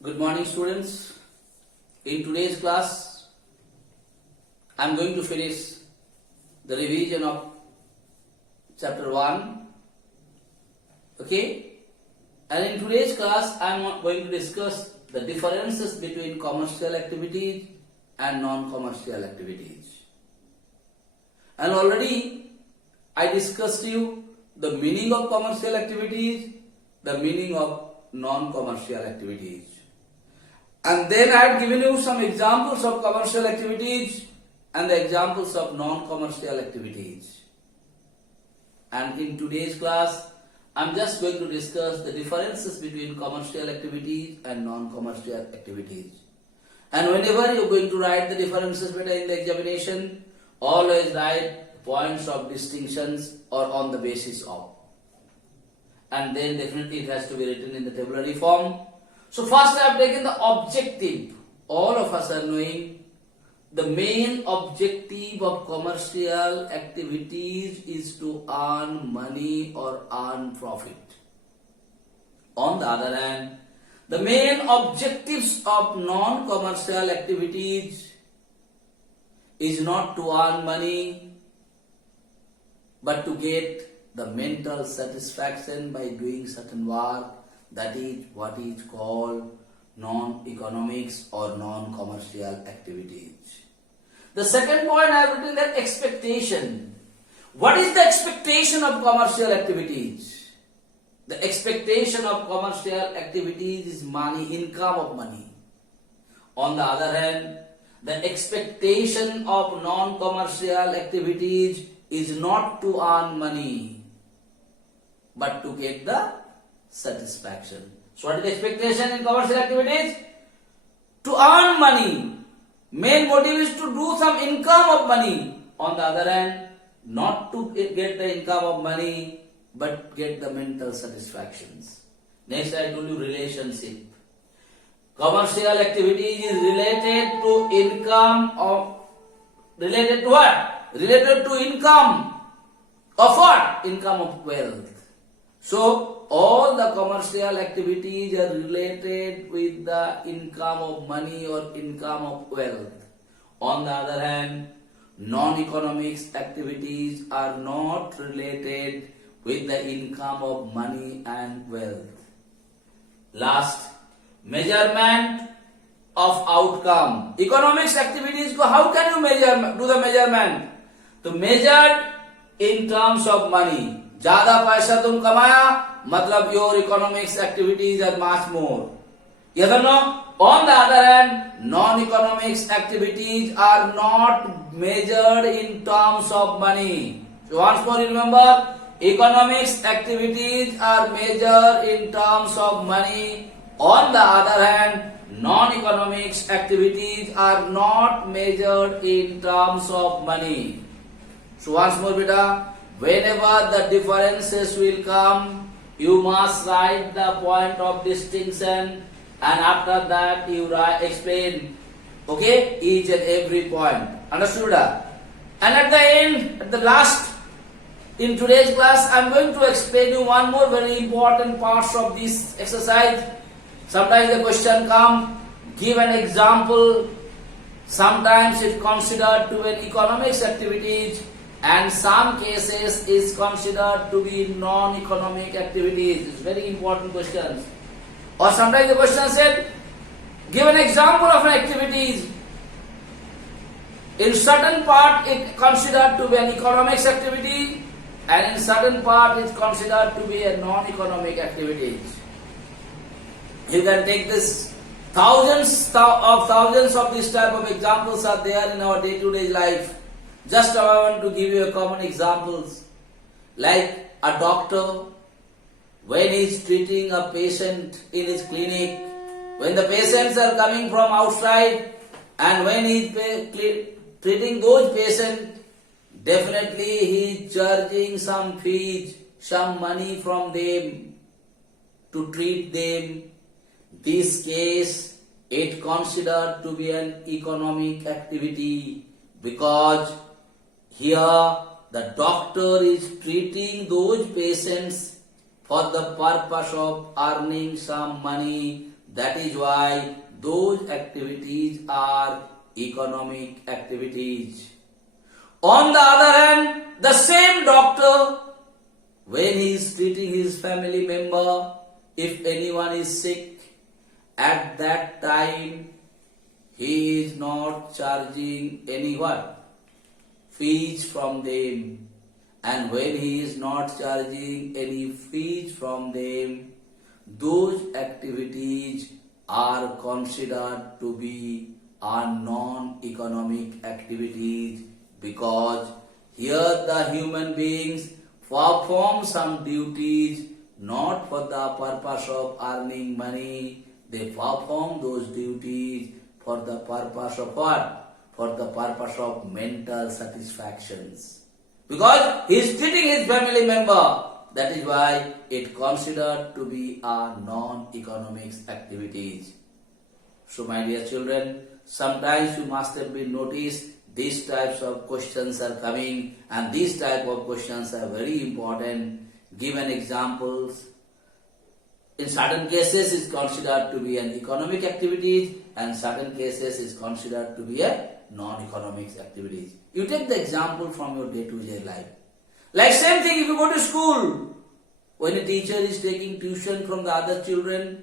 Good morning, students. In today's class, I am going to finish the revision of chapter 1. Okay? And in today's class, I am going to discuss the differences between commercial activities and non-commercial activities. And already I discussed you the meaning of commercial activities, the meaning of non-commercial activities. And then I had given you some examples of commercial activities and the examples of non-commercial activities. And in today's class, I am just going to discuss the differences between commercial activities and non-commercial activities. And whenever you are going to write the differences in the examination, always write points of distinctions or on the basis of. And then definitely it has to be written in the tabulary form. So first I have taken the objective. All of us are knowing the main objective of commercial activities is to earn money or earn profit. On the other hand, the main objectives of non-commercial activities is not to earn money but to get the mental satisfaction by doing certain work. That is what is called non-economics or non-commercial activities. The second point I have written that expectation. What is the expectation of commercial activities? The expectation of commercial activities is money, income of money. On the other hand, the expectation of non-commercial activities is not to earn money but to get the satisfaction. So what is the expectation in commercial activities? To earn money. Main motive is to do some income of money. On the other hand, not to get the income of money but get the mental satisfactions. Next I told you relationship. Commercial activity is related to income of, related to what? Related to income of what? Income of wealth. So all the commercial activities are related with the income of money or income of wealth. On the other hand, non-economics activities are not related with the income of money and wealth. Last, measurement of outcome. Economics activities go, how can you do the measurement? To measure in terms of money. ज़्यादा पैसा तुम कमाया, मतलब your economics activities are much more. Yes or no? On the other hand, non-economics activities are not measured in terms of money. So once more remember, economics activities are measured in terms of money. On the other hand, non-economics activities are not measured in terms of money. So once more beta, whenever the differences will come, you must write the point of distinction and after that you explain, okay, each and every point. Understood? And at the end, at the last, in today's class, I am going to explain you one more very important part of this exercise. Sometimes the question comes, give an example. Sometimes it considered to be economics activities and some cases is considered to be non-economic activities. It's very important questions. Or sometimes the question said, give an example of an activities. In certain part it considered to be an economics activity and in certain part it's considered to be a non-economic activities. You can take this. Thousands of this type of examples are there in our day-to-day life. Just I want to give you a common examples. Like a doctor, when he is treating a patient in his clinic, when the patients are coming from outside and when he is treating those patients, definitely he is charging some fees, some money from them to treat them. This case, it considered to be an economic activity because here the doctor is treating those patients for the purpose of earning some money That is why those activities are economic activities. On the other hand, the same doctor, when he is treating his family member, if anyone is sick, at that time he is not charging any what? Fees from them. And when he is not charging any fees from them, those activities are considered to be non-economic activities, because here the human beings perform some duties not for the purpose of earning money. They perform those duties for the purpose of what? For the purpose of mental satisfactions. Because he is treating his family member. That is why it considered to be a non-economic activities. So my dear children, sometimes you must have been noticed these types of questions are coming, and these type of questions are very important. Given examples. In certain cases is considered to be an economic activity, and certain cases is considered to be a non-economic activities. You take the example from your day-to-day life. Like same thing if you go to school. When a teacher is taking tuition from the other children,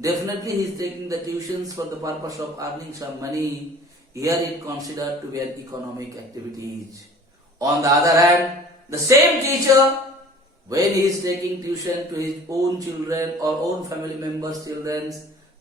definitely he is taking the tuitions for the purpose of earning some money. Here it considered to be an economic activities. On the other hand, the same teacher, when he is taking tuition to his own children or own family members' children,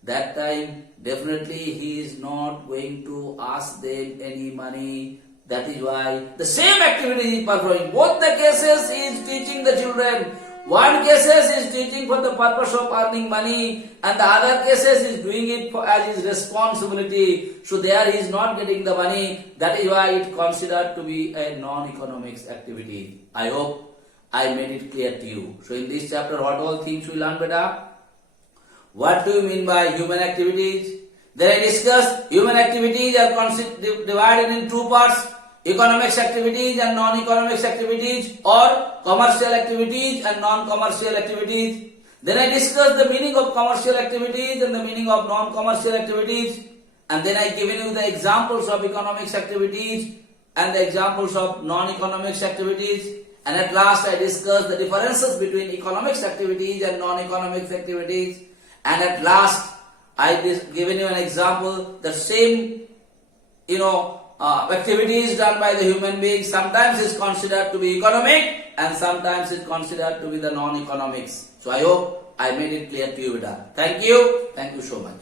that time definitely he is not going to ask them any money. That is why the same activity he is performing. Both the cases he is teaching the children. One cases is teaching for the purpose of earning money, and the other cases is doing it as his responsibility. So there he is not getting the money. That is why it considered to be a non-economics activity. I hope I made it clear to you. So in this chapter, what all things we learn, beta? What do you mean by human activities? Then I discussed human activities are divided in two parts: economics activities and non-economics activities, or commercial activities and non-commercial activities. Then I discussed the meaning of commercial activities and the meaning of non-commercial activities. And then I given you the examples of economics activities and the examples of non-economics activities. And at last I discussed the differences between economics activities and non-economics activities. And at last I given you an example, the same, activities done by the human being sometimes is considered to be economic and sometimes is considered to be the non-economics. So I hope I made it clear to you, beta. Thank you so much.